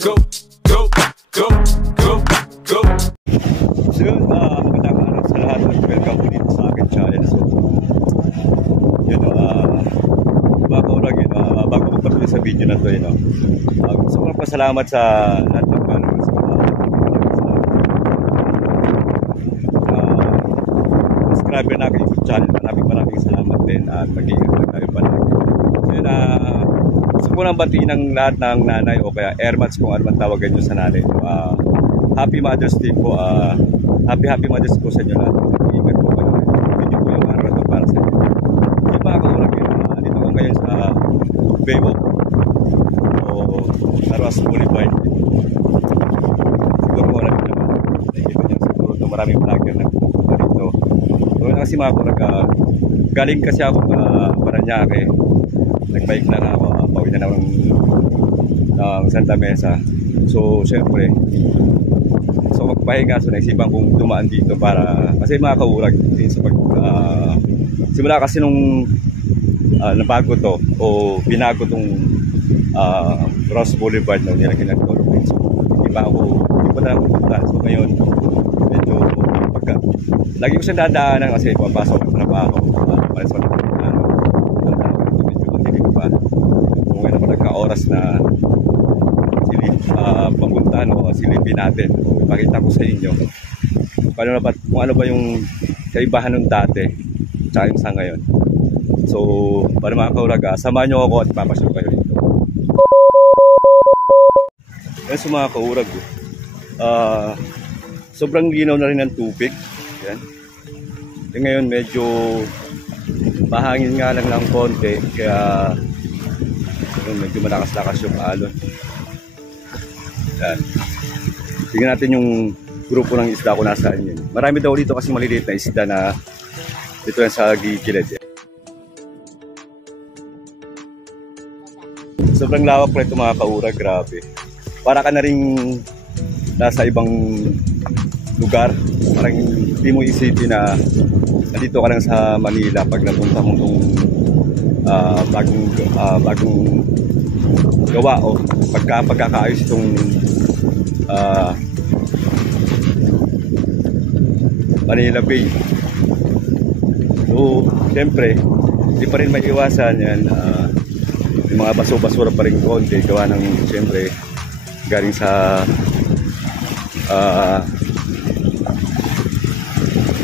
go, go, go, go, go. So yun, magandang araw sa lahat. Welcome po dito sa aking channel. So, yun, mga kaurag, bago magpatuloy sa video na to, gusto ko lang pasalamat sa lahat ng followers. Subscriber na aking YouTube channel. Maraming salamat din at mag-iingat lang tayo palagi. So yun, gusto ko lang batiin ng lahat ng nanay o kaya airmats kung ano man tawagan nyo sa nanay. Happy Mother's Day po. Happy Mother's Day po sa inyo lahat. Mag-iingat po kayo. Hindi po yung araw ito para sa inyo. Yung mga kaurag yun, dito ko ngayon sa Baywalk o Naruas Boulevard. Siguro wala nyo naman. Nakikita nyo siguro ito maraming vlogger na pupunta dito. So yun kasi mga kaurag, galing kasi ako Paranaque. Nagbike lang ako. Pauwi na naman ng Santa Mesa. So syempre, so magpahinga, so naisipan kong dumaan dito para, kasi mga kaurag, simula kasi nung nabago to o binago tong Ross Boulevard na nilagyan ng Toro. So hindi pa na pupunta. So ngayon medyo lagi ko siyang dadaanan kasi papasok ang trabaho para sa medyo matilig pa. So ngayon naman nagka-oras na pamuntahan o silipin natin. Ipakita ko sa inyo kung ano ba yung kaibahan ng dati tsaka yung sa ngayon. So para mga kaurag, samahan nyo ako at papasyal kayo dito. Yan sa mga kaurag, sobrang linaw na rin ng tubig. Yan. Ngayon medyo mahangin nga lang ng konti, kaya medyo malakas-lakas yung alon. Yan. Tingnan natin yung grupo ng isda kung nasaan yun. Marami daw dito kasi maliliit na isda na dito yan sa gilid. Sobrang lawak pa ito mga kaurag, grabe. Para ka na rin nasa ibang lugar. Parang hindi mo isipin na nandito ka lang sa Manila pag napunta mo itong bagong gawa o pagkakaayos itong Manila Bay. So siyempre hindi pa rin maiiwasan yan, yung mga baso-basura pa rin konti gawa ng siyempre galing sa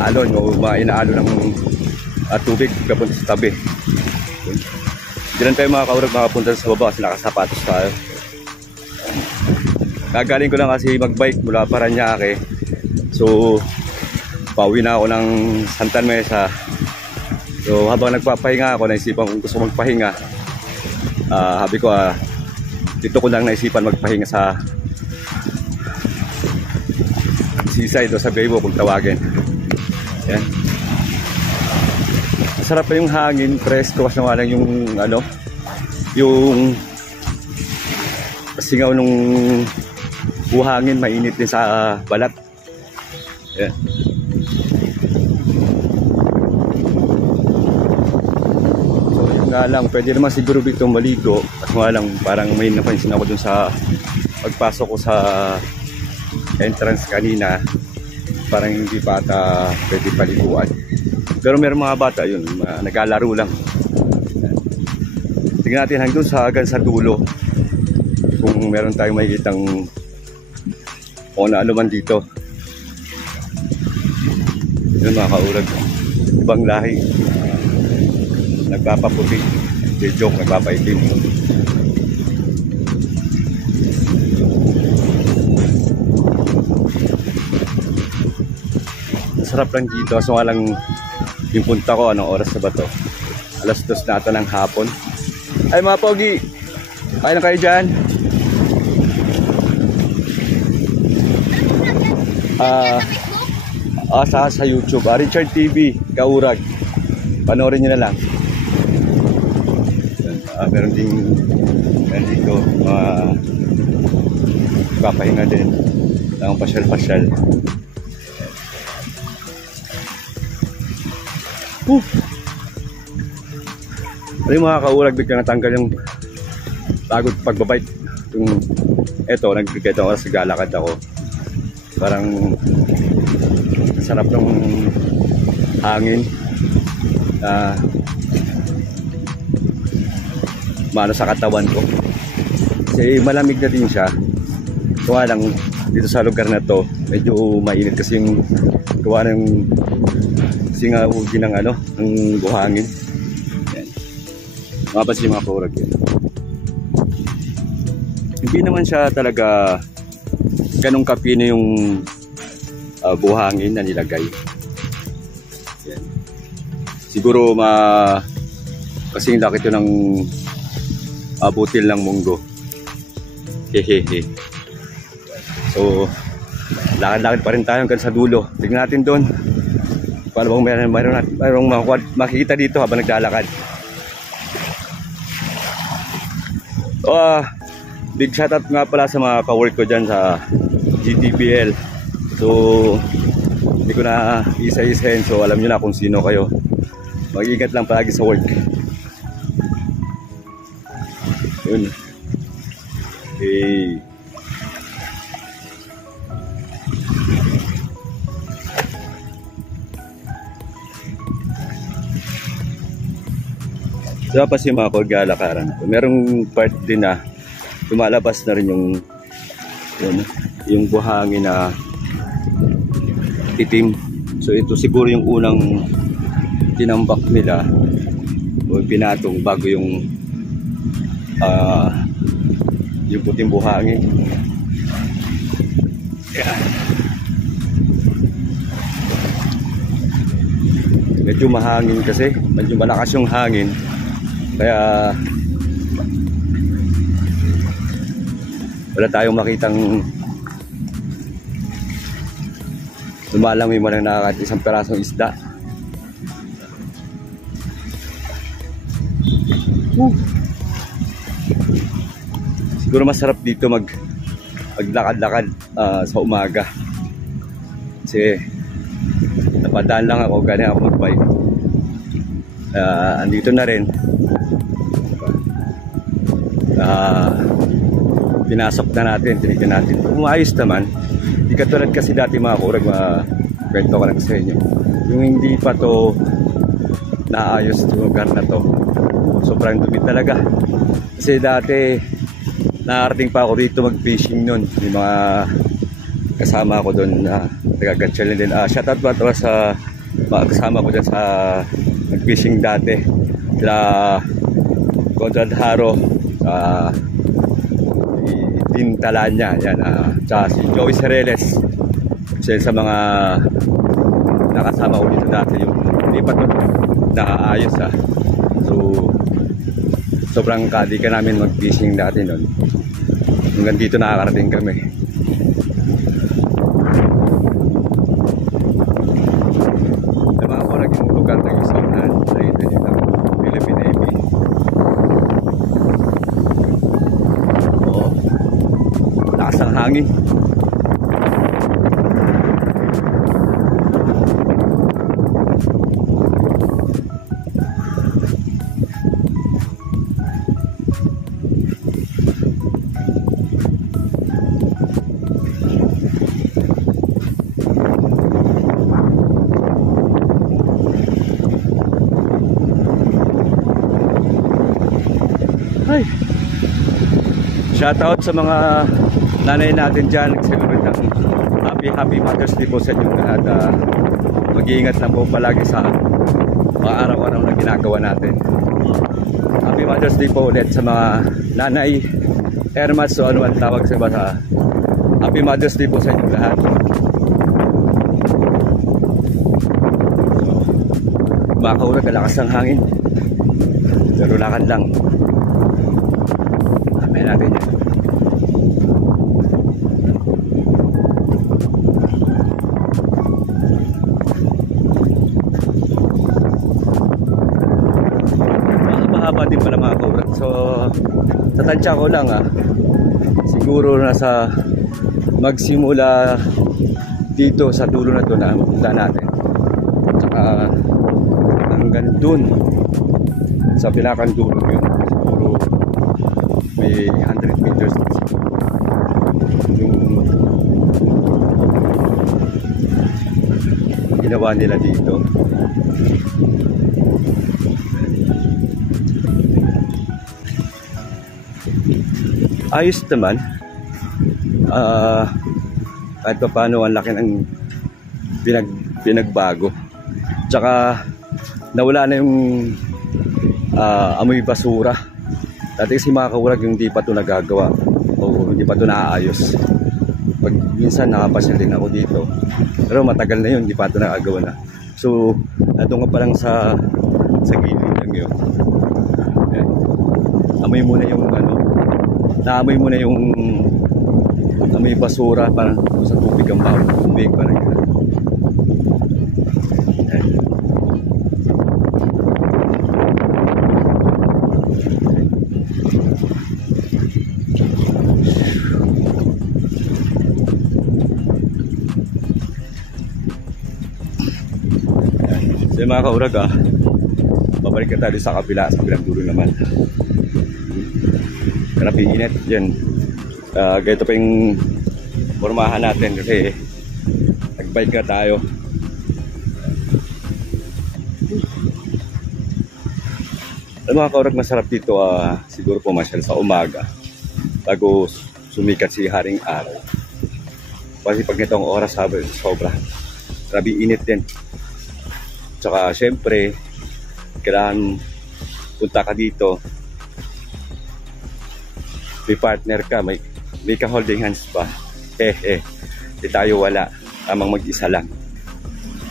alon o inaalo ng tubig kapunta sa tabi. Diyan tayo mga kaurag makapunta sa baba kasi nakasapatos tayo. Kagaling ko lang kasi magbike mula Paranaque. So pauwi na ako ng Santa Mesa. So habang nagpapahinga ako, naisipan kung gusto magpahinga. Sabi ko dito ko lang naisipan magpahinga sa seaside o sa Baywalk kung tawagin. Yan. Masarap pa yung hangin, presko kasi nga lang yung yung singaw nung buhangin, mainit din sa balat. Yan. So yun nga lang, pwede naman siguro dito maligo. At nga lang, parang may napansin ako dun sa pagpasok ko sa entrance kanina, parang hindi bata pwede paliguan. Pero meron mga bata yun, naglalaro lang. Tingnan natin hanggang sa dulo kung meron tayong makikitang o na ano man dito. Yun mga kaurag, ibang lahi, nagpapaputi, joke, nagpapaitim. Sarap lang dito, so nga lang yung punta ko, anong oras na ba to? 2:00 na ata ng hapon. Ay mga pogi, kain na kayo dyan. Sa YouTube, Richard TV Kaurag, panoorin nyo na lang. Meron din dito papahinga din ng pasyal-pasyal. Ano yung mga kaurag, biglang natanggal yung pagod pagbabike. Eto, nagkikita ako sa galakad ako. Parang sarap ng hangin na mano sa katawan ko. Kasi malamig na din siya. Kuha lang dito sa lugar na to, medyo mainit kasi yung gawa ng singaugi ng ng buhangin. Yan. Mapapansin yung mga kurag yun. Hindi naman siya talaga ganong kapino yung buhangin na nilagay. Yan. Siguro kasing laki ito ng butil ng munggo. Hehehe. So, lakad-lakad pa rin tayo hanggang sa dulo. Tignan natin doon. Paano bang mayroong makikita dito habang naglalakad. Big shoutout nga pala sa mga ka-work ko dyan sa GTPL. So, hindi ko na isa-isahin. So, alam nyo na kung sino kayo. Mag-ingat lang palagi sa work. Yun. Okay. So, pa si mga paglalakaran. Merong part din na lumalabas na rin yung buhangin na itim. So ito siguro yung unang tinambak nila o pinatong bago yung puting buhangin. Yan. Medyo mahangin kasi, medyo malakas yung hangin. Kaya wala tayong makitang lumalangoy man ang nakakait isang perasong isda. Siguro masarap dito maglakad-lakad sa umaga. Kasi napadaan lang ako, galing ako magbike. Andito na rin. Pinasok na natin, tinignan natin. Umayos naman. Hindi katulad kasi dati mga kurag, kwento ko lang sa inyo. Yung hindi pa to naayos yung lugar na to. Sobrang dumi talaga. Kasi dati nakarating pa ako dito mag-fishing nun. Yung mga kasama ko doon na taga-gatchel din. Shoutout pa ito sa mga kasama ko dyan sa mag-fishing dati. Sila Conrad Haro, Talanya, yan, tsaka si Joey Sereles. Kasi sa mga nakasama ko dito dati, yung lipat nun, nakaayos So, sobrang kadi ka namin mag-fishing dati nun. Hanggang dito nakakarating kami. Sa mga kurag yung lugar ng Isaunan, dito Philippine Navy. Lakas ang hangin. Ay. Shoutout sa mga nanay natin dyan, nag-celebrate ng Happy Mother's Day po sa inyong lahat. Mag-iingat lang po palagi sa mga araw-araw na ginagawa natin. Happy Mother's Day po ulit sa mga nanay, ermats o ano man tawag sa iba. Happy Mother's Day po sa inyong lahat. Makaurag, kalakas ng hangin. Pero lakad lang. Kamay natin yan. Mahaba din pala mga kaurag. So, sa tansya ko lang siguro nasa magsimula dito sa dulo na to na punta natin. Tsaka hanggang dun sa pinakang dulo yun. Siguro may 100 meters ginawa nila dito. Ayos naman. Kahit pa paano ang laki ng pinagbago. Tsaka nawala na yung amoy basura. Dati kasi mga kaurag yung hindi pa ito nagagawa o hindi pa ito naaayos. Pag minsan nakapasyal din ako dito, pero matagal na yun, hindi pa ito nagagawa na. So nandun ka pa lang sa gilid lang yun. Ayan. Amoy mo na yung naamoy mo na yung amoy basura, parang sa tubig ang bawang tubig, parang yun. So mga kaurag, babalik ka tayo sa kabilang dulo naman. Grabe init yan. Ganito pa yung formahan natin kasi nag-bike na tayo. Alam mga kaurag, masarap dito siguro pumasyal sa umaga bago sumikat si haring araw. Kasi pag nitong oras sobra grabe init din. Tsaka syempre kailangan punta ka dito, may partner ka, may ka holding hands pa. Di tayo wala, tamang mag-isa lang,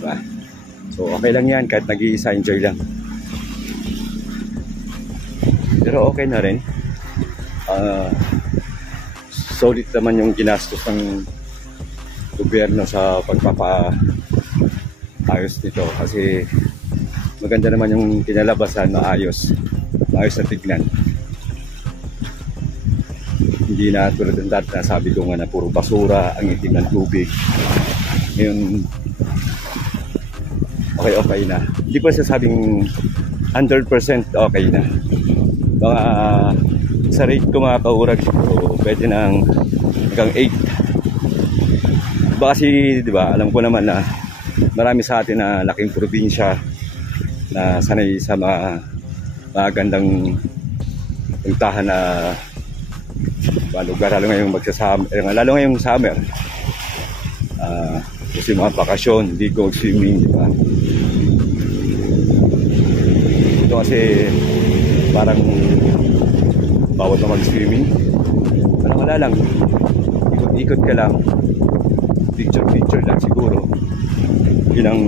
diba? So okay lang yan, kahit nag-iisa, enjoy lang. Pero okay na rin. Solid naman yung ginastos ng gobyerno sa pagpapa-ayos nito kasi maganda naman yung kinalabasan, maayos na tignan. Hindi na tulad ng dati na sabi ko nga na puro basura, ang itim ng tubig. Ngayon okay na. Hindi ko sasabing 100% okay na. Mga sa rate ko mga kaurag, so pwede nang hanggang 8. Diba kasi, diba, alam ko naman na marami sa atin na laking probinsya na sanay sa magandang puntahan na lugar, lalo ngayong summer. Kasi mga bakasyon, hindi go swimming, diba? Ito kasi parang bawal na mag-swimming. Parang wala lang, ikot-ikot ka lang, picture lang siguro. Yun ang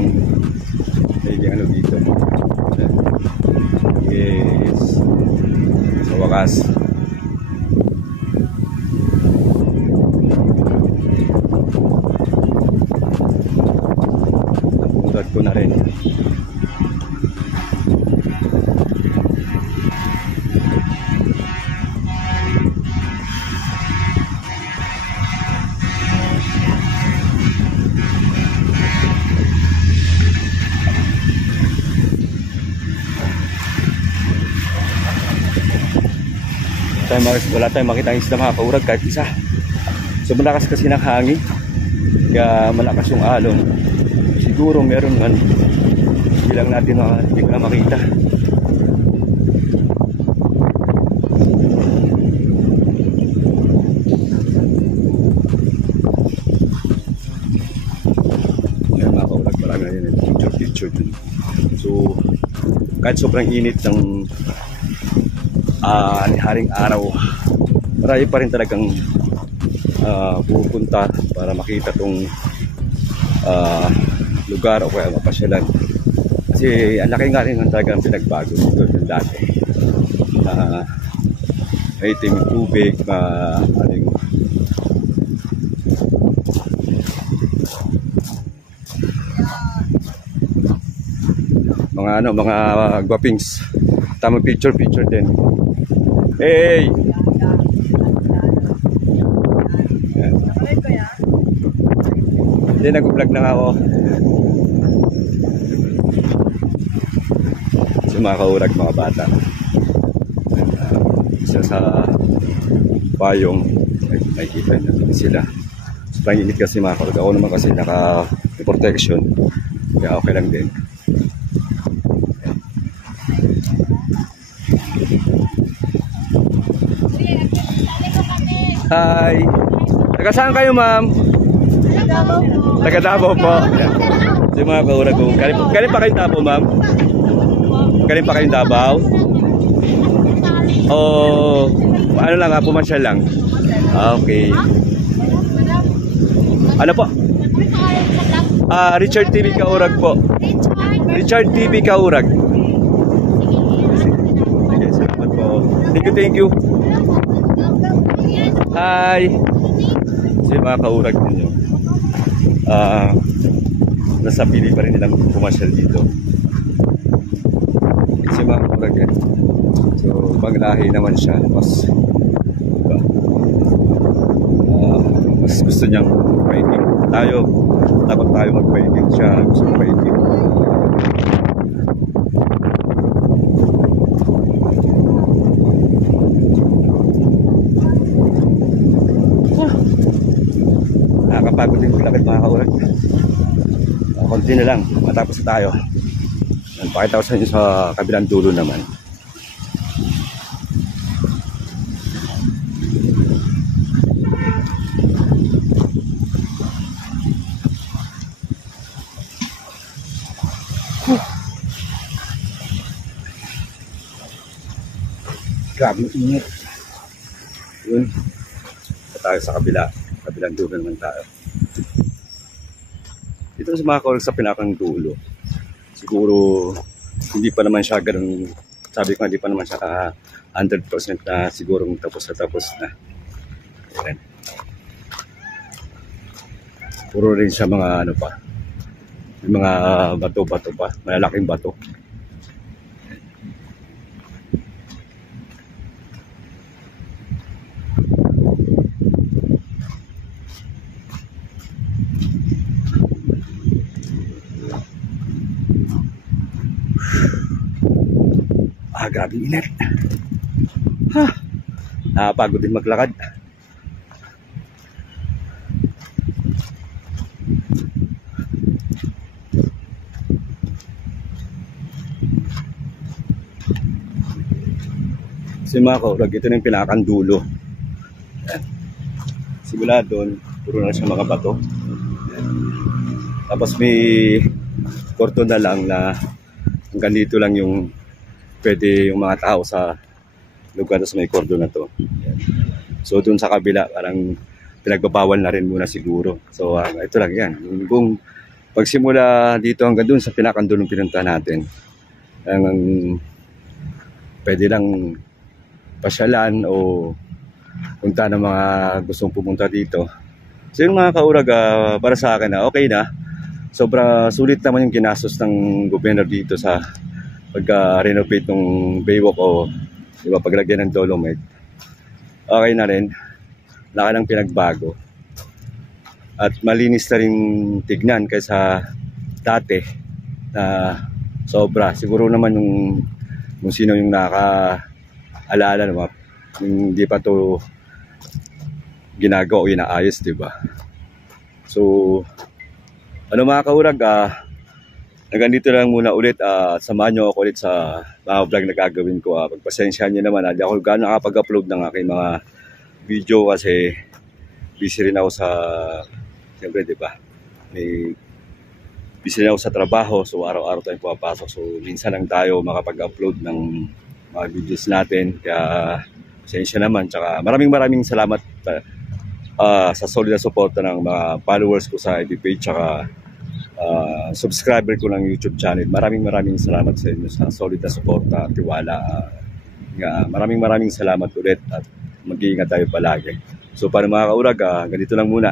ano dito. Yes, sa wakas napunod ko na rin. Wala tayong makita ang isda mga kaurag kahit isa. So malakas kasi ng hangin, kaya malakas yung alon. Siguro meron man, hindi lang natin hindi ko na makita. Ngayon mga kaurag, marami na yun picture dun. So kahit sobrang init ng haring araw, marami pa rin talagang pupunta para makita tong lugar o kaya mapasyalan. Kasi ang laki nga rin ng talagang pinagbago dito ng dati. May itim yung tubig, mga gwapings. Tamang picture din. Hey! Hindi, nag-vlog lang ako. So mga kaurag, mga bata. Isa sa payong, nakikita natin sila. Sobrang init kasi mga kaurag. Ako naman kasi naka-protection. Kaya okay lang din. Hi! Taga saan kayo, ma'am? Taga Davao po. Ayan. So, yung mga kaurag ko. Galing pa kayong Davao, ma'am? Galing pa kayong Davao? O ano lang, pumasyal lang? Okay. Ano po? Richard TV Kaurag po. Richard TV Kaurag. Sige, salamat po. Thank you. Hi! So yung mga kaurag ninyo, nasa pili pa rin nilang pumasyal dito. So yung mga kaurag yan. So maglahi naman siya. Mas gusto niyang fighting. Tayo, takot tayo mag-fighting. Siya gusto mag-fighting. Nakakapagod din lakad mga kaurag. Konti na lang, matapos na tayo. Pakita ko sa inyo sa kabilang dulo naman. Grabe init. Yun. Tayo sa kabilang dulo naman tayo. Dito sa mga kaurag sa pinakang dulo. Siguro hindi pa naman siya ganun, sabi ko hindi pa naman siya 100% na sigurong tapos na. Ayan. Puro rin siya mga ano pa. May mga bato-bato pa, malalaking bato. Grabe init. Nakapagod din maglakad. So mga kaurag, ito na yung pinakakandulo. Simula doon, puro na siya mga bato. Tapos may korto na lang na hanggang dito lang yung pwede yung mga tao sa lugar sa may kordon na to. So dun sa kabila parang pinagbabawal na rin muna siguro. So ito lang yan. Yung buong pagsimula dito hanggang dun sa pinakandulong pinunta natin. Pwede lang pasyalan o punta ng mga gustong pumunta dito. So yung mga kaurag, para sa akin na okay na. Sobra sulit naman yung ginastos ng gobyerno dito sa pagka-renovate ng Baywalk o diba, paglagyan ng Dolomite. Okay na rin. Laki ng pinagbago. At malinis na rin tignan kaysa dati na sobra. Siguro naman kung sino yung nakaalala naman, hindi pa to ginagawa o inaayos, diba? So, ano mga kaurag, hanggang dito lang muna ulit. Samahan nyo ako ulit sa mga vlog na gagawin ko. Pagpasensyahan nyo naman. Hindi ako gano'n nakapag-upload ng aking mga video kasi busy rin ako sa, siyempre diba, busy rin ako sa trabaho. So araw-araw tayong pumapasok. So minsan lang tayo makapag-upload ng mga videos natin. Kaya pasensya naman. Tsaka maraming salamat sa solid na suporta ng mga followers ko sa FB page. Tsaka subscriber ko ng YouTube channel. Maraming salamat sa inyo sa solid na suporta at tiwala. Maraming salamat ulit at mag-iingat tayo palagi. So para mga kaurag, ganito lang muna.